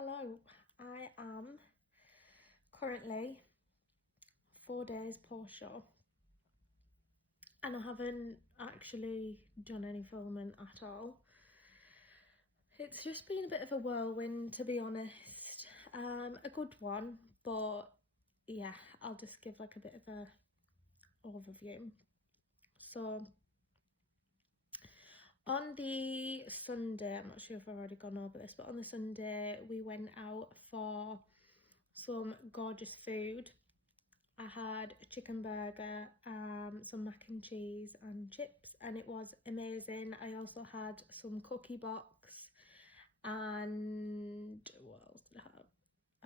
Hello, I am currently 4 days post show and I haven't actually done any filming at all. It's just been a bit of a whirlwind, to be honest. A good one, but yeah, I'll just give like a bit of a overview. So on the Sunday, I'm not sure if I've already gone over this, but on the Sunday we went out for some gorgeous food. I had a chicken burger, some mac and cheese and chips, and it was amazing. I also had some cookie box, and what else did I have?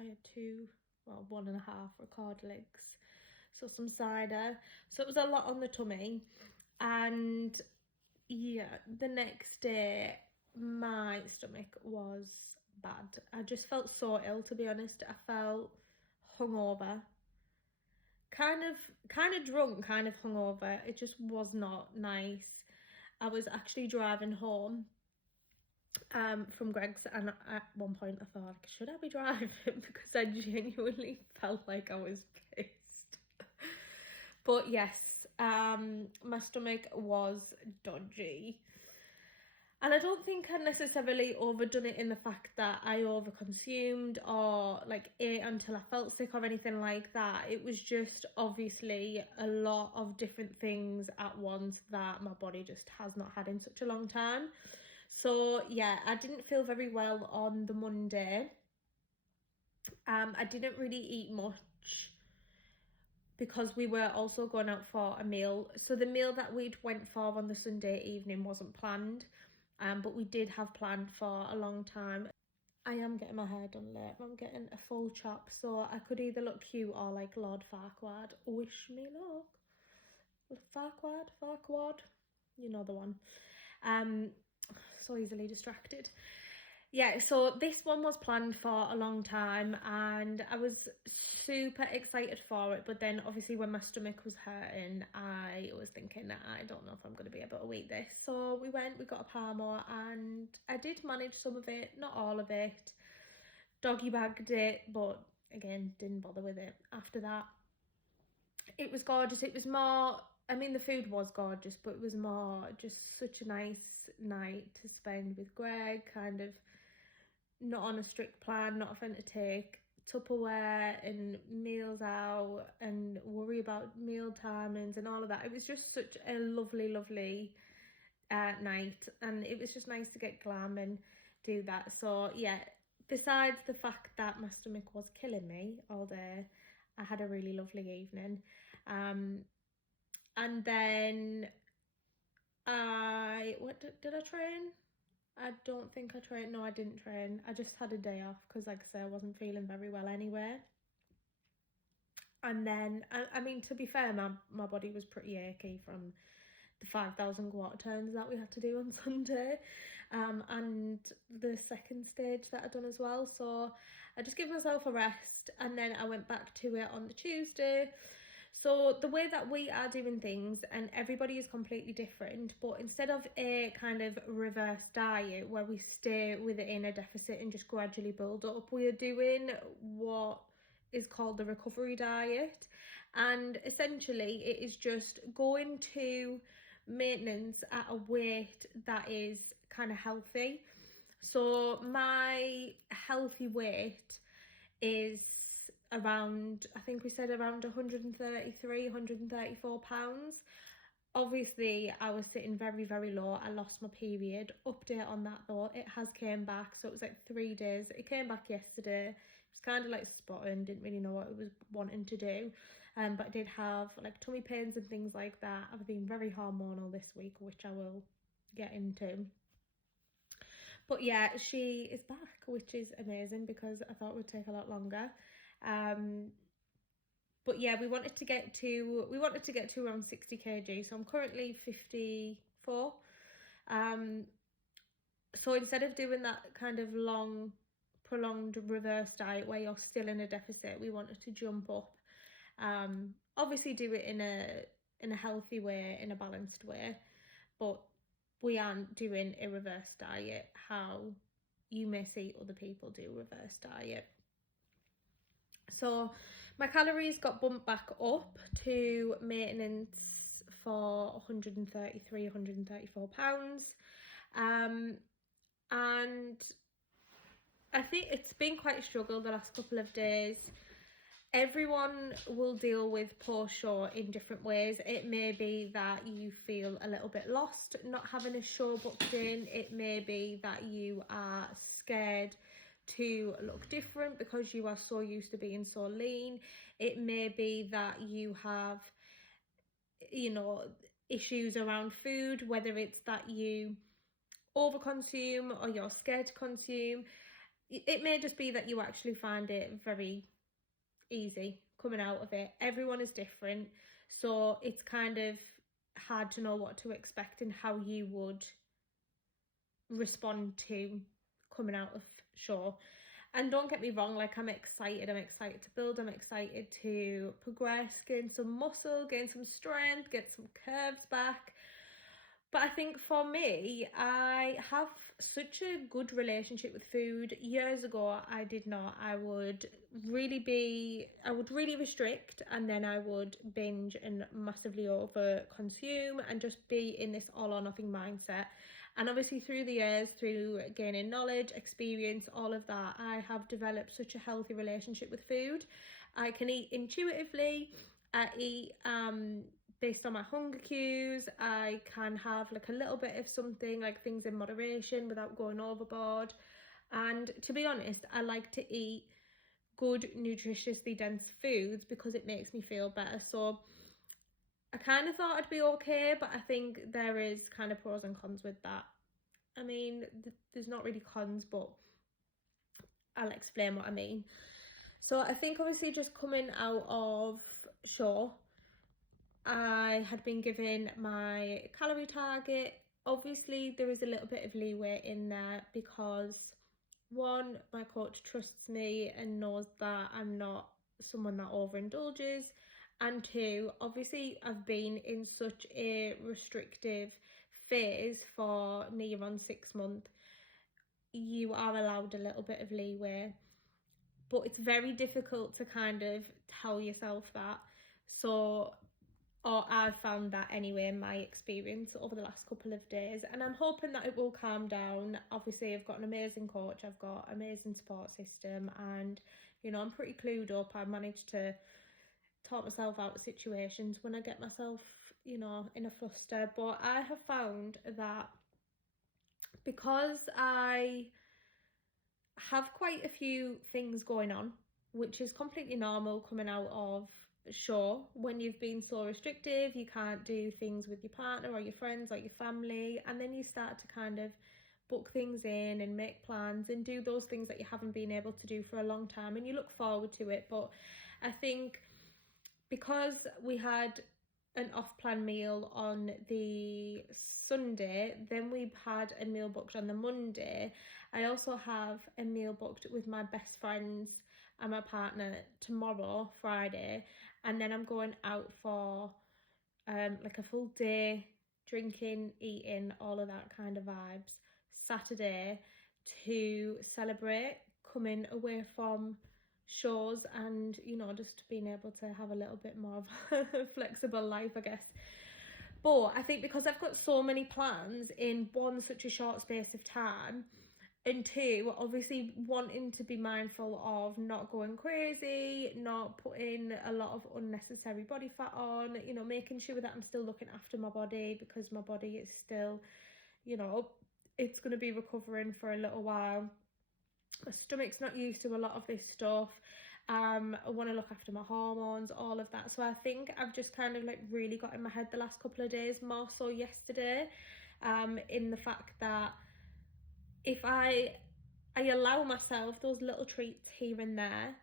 I had one and a half record legs, so some cider. So it was a lot on the tummy, and yeah, the next day my stomach was bad. I just felt so ill, to be honest. I felt hungover. Kind of drunk, kind of hungover. It just was not nice. I was actually driving home from Greg's, and at one point I thought, like, should I be driving? Because I genuinely felt like I was pissed. But yes, my stomach was dodgy. And I don't think I necessarily overdone it in the fact that I overconsumed or like ate until I felt sick or anything like that. It was just obviously a lot of different things at once that my body just has not had in such a long time. So yeah, I didn't feel very well on the Monday. I didn't really eat much because we were also going out for a meal. So the meal that we'd went for on the Sunday evening wasn't planned. But we did have planned for a long time. I am getting my hair done late. I'm getting a full chop, so I could either look cute or like Lord Farquaad. Wish me luck. Farquaad, you know the one. So easily distracted. Yeah, so this one was planned for a long time and I was super excited for it, but then obviously when my stomach was hurting, I was thinking that I don't know if I'm going to be able to eat this. So we got a parmo, and I did manage some of it, not all of it. Doggy bagged it, but again, didn't bother with it after that. It was gorgeous. It was more, I mean, the food was gorgeous, but it was more just such a nice night to spend with Greg, kind of not on a strict plan, not having to take Tupperware and meals out and worry about meal timings and all of that. It was just such a lovely night, and it was just nice to get glam and do that. So yeah, besides the fact that my stomach was killing me all day, I had a really lovely evening. And then did I train? I don't think I trained. No, I didn't train. I just had a day off because, like I say, I wasn't feeling very well anyway. And then, I mean, to be fair, my body was pretty achy from the 5,000 water turns that we had to do on Sunday, and the second stage that I'd done as well. So I just gave myself a rest, and then I went back to it on the Tuesday. So the way that we are doing things, and everybody is completely different, but instead of a kind of reverse diet where we stay within a deficit and just gradually build up, we are doing what is called the recovery diet. And essentially it is just going to maintenance at a weight that is kind of healthy. So my healthy weight is around, I think we said around 133, 134 pounds. Obviously I was sitting very low. I lost my period. Update on that though, it has came back. So it was like 3 days. It came back yesterday. It was kind of like spotting, didn't really know what it was wanting to do, but I did have like tummy pains and things like that. I've been very hormonal this week, which I will get into. But yeah, she is back, which is amazing because I thought it would take a lot longer. But yeah, we wanted to get to around 60 kg. So I'm currently 54. So instead of doing that kind of long, prolonged reverse diet where you're still in a deficit, we wanted to jump up. Obviously do it in a healthy way, in a balanced way, but we aren't doing a reverse diet how you may see other people do reverse diet. So my calories got bumped back up to maintenance for 133, 134 pounds. And I think it's been quite a struggle the last couple of days. Everyone will deal with post-show in different ways. It may be that you feel a little bit lost not having a show booked in. It may be that you are scared to look different because you are so used to being so lean. It may be that you have, you know, issues around food, whether it's that you overconsume or you're scared to consume. It may just be that you actually find it very easy coming out of it. Everyone is different, so it's kind of hard to know what to expect and how you would respond to coming out of show. And don't get me wrong, like, I'm excited to build, I'm excited to progress, gain some muscle, gain some strength, get some curves back. But I think for me, I have such a good relationship with food. Years ago, I did not. I would really restrict, and then I would binge and massively over consume and just be in this all or nothing mindset. And obviously through the years, through gaining knowledge, experience, all of that, I have developed such a healthy relationship with food. I can eat intuitively. I eat based on my hunger cues. I can have like a little bit of something, like things in moderation without going overboard. And to be honest, I like to eat good, nutritiously dense foods because it makes me feel better. So I kind of thought I'd be okay, but I think there is kind of pros and cons with that. I mean, there's not really cons, but I'll explain what I mean. So I think obviously just coming out of show, I had been given my calorie target. Obviously there is a little bit of leeway in there because, one, my coach trusts me and knows that I'm not someone that overindulges, and two, obviously I've been in such a restrictive phase for near on 6 months. You are allowed a little bit of leeway, but it's very difficult to kind of tell yourself that. So, or I've found that anyway in my experience over the last couple of days, and I'm hoping that it will calm down. Obviously I've got an amazing coach, I've got an amazing support system, and you know, I'm pretty clued up. I managed to talk myself out of situations when I get myself, you know, in a fluster. But I have found that because I have quite a few things going on, which is completely normal coming out of show. When you've been so restrictive, you can't do things with your partner or your friends or your family, and then you start to kind of book things in and make plans and do those things that you haven't been able to do for a long time, and you look forward to it. But I think because we had an off-plan meal on the Sunday, then we had a meal booked on the Monday. I also have a meal booked with my best friends and my partner tomorrow, Friday, and then I'm going out for like a full day, drinking, eating, all of that kind of vibes, Saturday, to celebrate coming away from shows and, you know, just being able to have a little bit more of a flexible life, I guess. But I think because I've got so many plans in one, such a short space of time, and two, obviously wanting to be mindful of not going crazy, not putting a lot of unnecessary body fat on, you know, making sure that I'm still looking after my body, because my body is still, you know, it's going to be recovering for a little while. My stomach's not used to a lot of this stuff. I want to look after my hormones, all of that. So I think I've just kind of like really got in my head the last couple of days, more so yesterday, in the fact that if I allow myself those little treats here and there,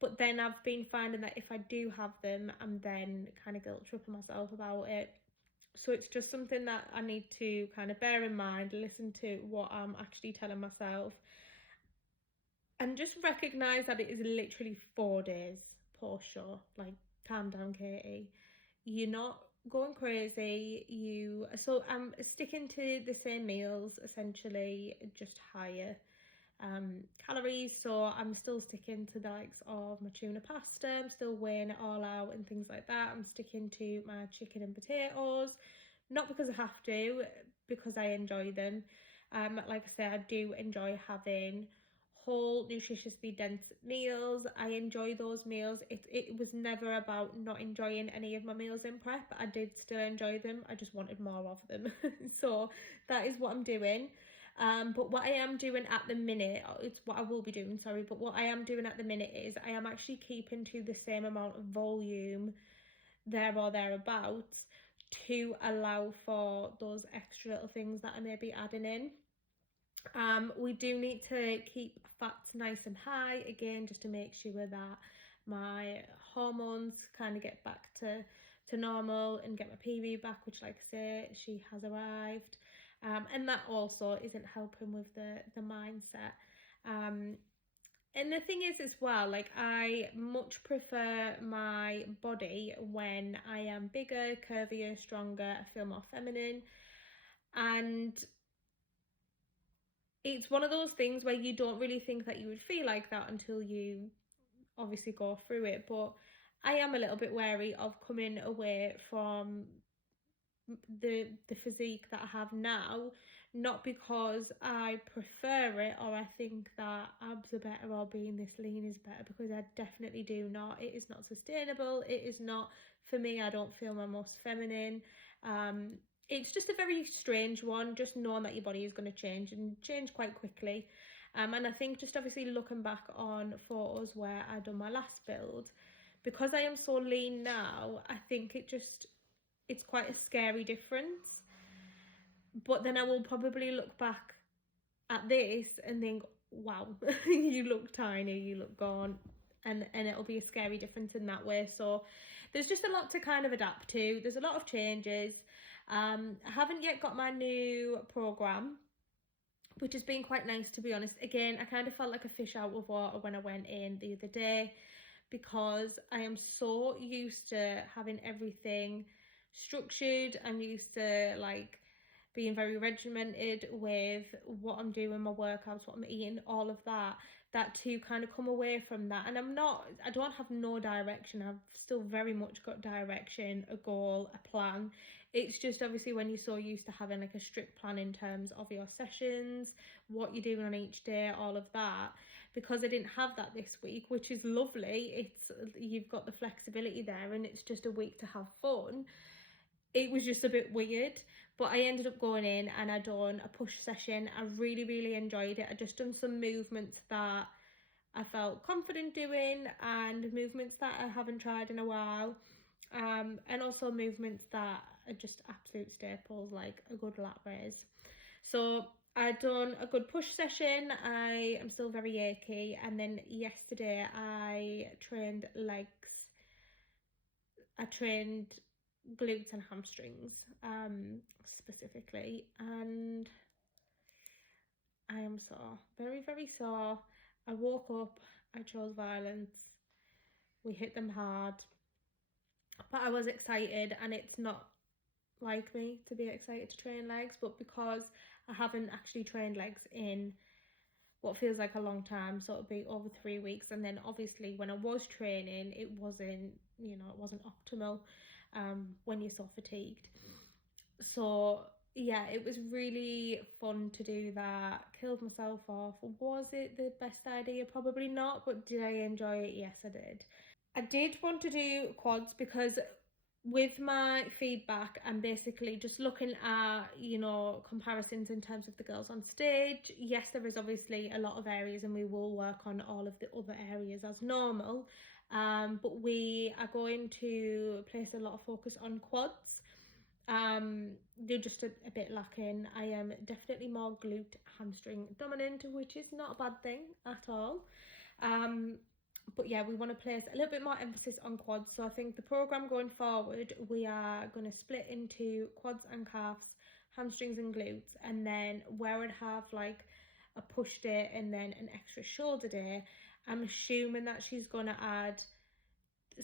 but then I've been finding that if I do have them, I'm then kind of guilt tripping myself about it. So it's just something that I need to kind of bear in mind, listen to what I'm actually telling myself, and just recognise that it is literally 4 days post-show. Like, calm down, Katie. You're not going crazy. So I'm sticking to the same meals, essentially, just higher. calories, so I'm still sticking to the likes of my tuna pasta. I'm still weighing it all out and things like that. I'm sticking to my chicken and potatoes, not because I have to, because I enjoy them. Like I said, I do enjoy having whole, nutritiously dense meals. I enjoy those meals. It was never about not enjoying any of my meals in prep. I did still enjoy them. I just wanted more of them. So that is what I'm doing. But what I am doing at the minute, it's what I will be doing, sorry, but what I am doing at the minute is I am actually keeping to the same amount of volume there or thereabouts to allow for those extra little things that I may be adding in. We do need to keep fats nice and high, again, just to make sure that my hormones kind of get back to normal and get my period back, which, like I say, she has arrived. And that also isn't helping with the mindset. And the thing is as well, like, I much prefer my body when I am bigger, curvier, stronger. I feel more feminine. And it's one of those things where you don't really think that you would feel like that until you obviously go through it. But I am a little bit wary of coming away from the physique that I have now, not because I prefer it or I think that abs are better or being this lean is better, because I definitely do not. It is not sustainable. It is not, for me, I don't feel my most feminine. It's just a very strange one, just knowing that your body is going to change and change quite quickly. And I think just obviously looking back on photos where I done my last build, because I am so lean now, I think it's quite a scary difference. But then I will probably look back at this and think, wow, you look tiny, you look gaunt, and it'll be a scary difference in that way. So there's just a lot to kind of adapt to. There's a lot of changes. I haven't yet got my new program, which has been quite nice, to be honest. Again, I kind of felt like a fish out of water when I went in the other day, because I am so used to having everything structured. I'm used to like being very regimented with what I'm doing, my workouts, what I'm eating, all of that. That to kind of come away from that, and I don't have no direction. I've still very much got direction, a goal, a plan. It's just obviously when you're so used to having like a strict plan in terms of your sessions, what you're doing on each day, all of that. Because I didn't have that this week, which is lovely. You've got the flexibility there, and it's just a week to have fun. It was just a bit weird, but I ended up going in and I done a push session. I really enjoyed it. I just done some movements that I felt confident doing, and movements that I haven't tried in a while, and also movements that are just absolute staples, like a good lat raise. So I done a good push session. I am still very achy, and then yesterday I trained legs. I trained glutes and hamstrings specifically, and I am sore, very sore. I woke up, I chose violence, we hit them hard, but I was excited, and it's not like me to be excited to train legs, but because I haven't actually trained legs in what feels like a long time, so it'll be over 3 weeks, and then obviously when I was training, it wasn't optimal when you're so fatigued. So yeah, it was really fun to do that. Killed myself off. Was it the best idea? Probably not, but did I enjoy it? Yes, I did. I did want to do quads because with my feedback and basically just looking at, comparisons in terms of the girls on stage, yes, there is obviously a lot of areas, and we will work on all of the other areas as normal, but we are going to place a lot of focus on quads. They're just a bit lacking. I am definitely more glute hamstring dominant, which is not a bad thing at all. But yeah, we want to place a little bit more emphasis on quads. So I think the program going forward, we are going to split into quads and calves, hamstrings and glutes, and then where I'd have like a push day and then an extra shoulder day, I'm assuming that she's going to add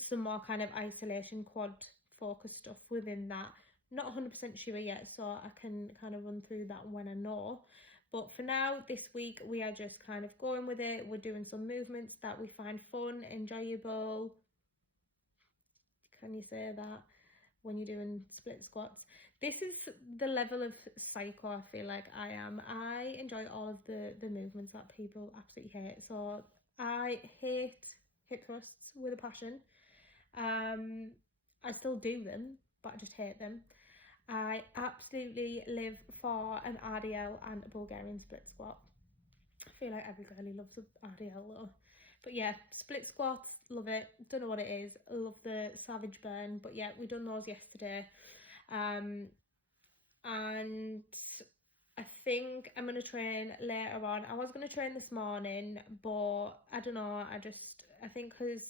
some more kind of isolation quad focus stuff within that. Not 100% sure yet, so I can kind of run through that when I know. But for now, this week, we are just kind of going with it. We're doing some movements that we find fun, enjoyable. Can you say that when you're doing split squats? This is the level of psycho I feel like I am. I enjoy all of the movements that people absolutely hate. So I hate hip thrusts with a passion. I still do them, but I just hate them. I absolutely live for an RDL and a Bulgarian split squat. I feel like every girlie loves an RDL though. But yeah, split squats, love it. Don't know what it is. Love the savage burn. But yeah, we done those yesterday. And I think I'm going to train later on. I was going to train this morning, but I don't know. I think because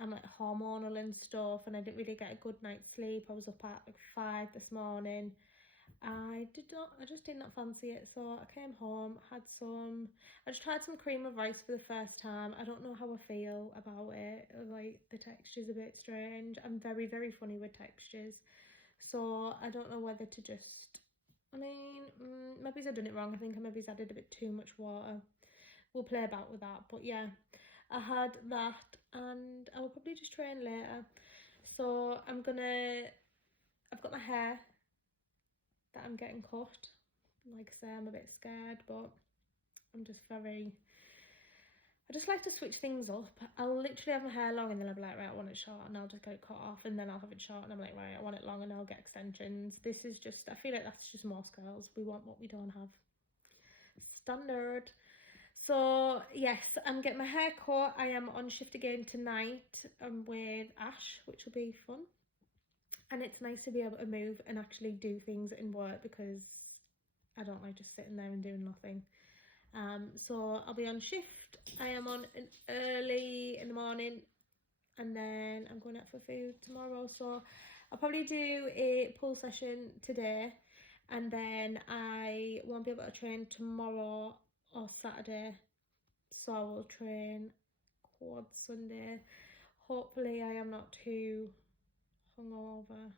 I'm like hormonal and stuff and I didn't really get a good night's sleep. I was up at like 5 this morning. I just did not fancy it, so I came home, I just tried some cream of rice for the first time. I don't know how I feel about it, like the texture's a bit strange. I'm very, very funny with textures, so I don't know whether to just, I mean, maybe I've done it wrong. I think I maybe added a bit too much water. We'll play about with that, but yeah, I had that and I'll probably just train later. So I've got my hair that I'm getting cut. Like I say, I'm a bit scared, but I'm just I just like to switch things up. I'll literally have my hair long and then I'll be like, right, I want it short, and I'll just get it cut off, and then I'll have it short and I'm like, right, I want it long, and I'll get extensions. This is just, I feel like that's just most girls. We want what we don't have. Standard. So yes, I'm getting my hair cut. I am on shift again tonight with Ash, which will be fun. And it's nice to be able to move and actually do things in work, because I don't like just sitting there and doing nothing. So I'll be on shift. I am on an early in the morning, and then I'm going out for food tomorrow. So I'll probably do a pull session today, and then I won't be able to train tomorrow or Saturday. So I will train quad Sunday. Hopefully I am not too hungover.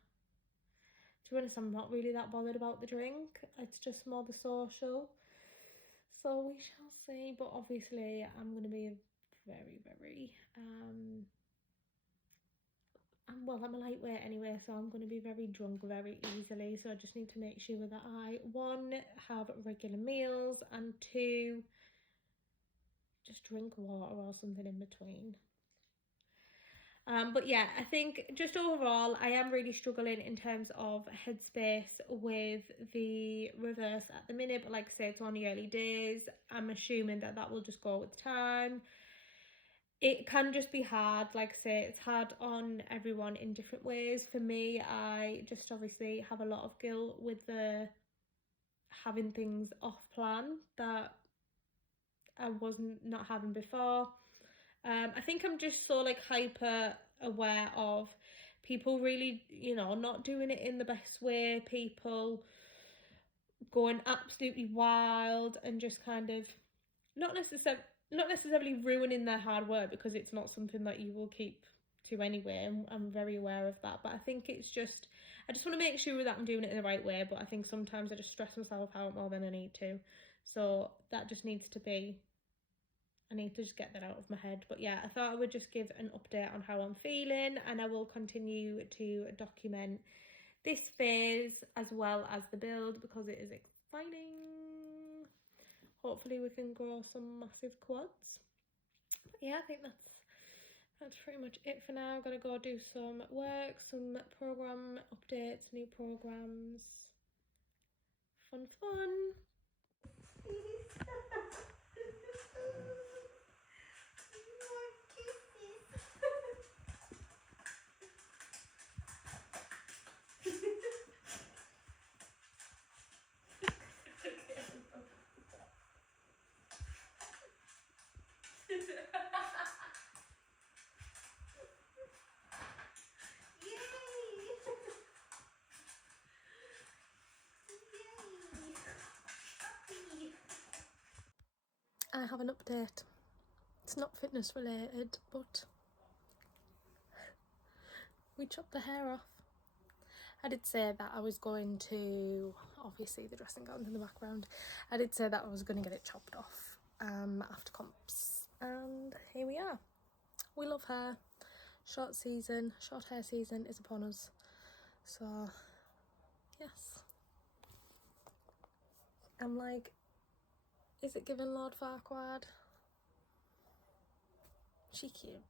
To be honest, I'm not really that bothered about the drink. It's just more the social. So we shall see. But obviously I'm going to be very, very... I'm a lightweight anyway, so I'm going to be very drunk very easily. So I just need to make sure that I, 1, have regular meals, and 2, just drink water or something in between. But yeah, I think just overall, I am really struggling in terms of headspace with the reverse at the minute. But like I say, it's only early days. I'm assuming that will just go with time. It can just be hard. Like I say, it's hard on everyone in different ways. For me, I just obviously have a lot of guilt with the having things off plan that I wasn't not having before. I think I'm just so like hyper aware of people really, not doing it in the best way, people going absolutely wild and just kind of not necessarily ruining their hard work, because it's not something that you will keep to anyway. I'm very aware of that, but I think it's just, I just want to make sure that I'm doing it in the right way. But I think sometimes I just stress myself out more than I need to, so that just needs to be, I need to just get that out of my head. But yeah, I thought I would just give an update on how I'm feeling, and I will continue to document this phase as well as the build, because it is exciting. Hopefully we can grow some massive quads. But yeah, I think that's pretty much it for now. I'm gonna go do some work, some program updates, new programs. Fun. I have an update. It's not fitness related, but we chopped the hair off. I did say that I was going to, obviously the dressing gown's in the background, I did say that I was going to get it chopped off after comps, and here we are. We love hair. Short hair season is upon us, so yes. I'm like, is it giving Lord Farquaad? She cute.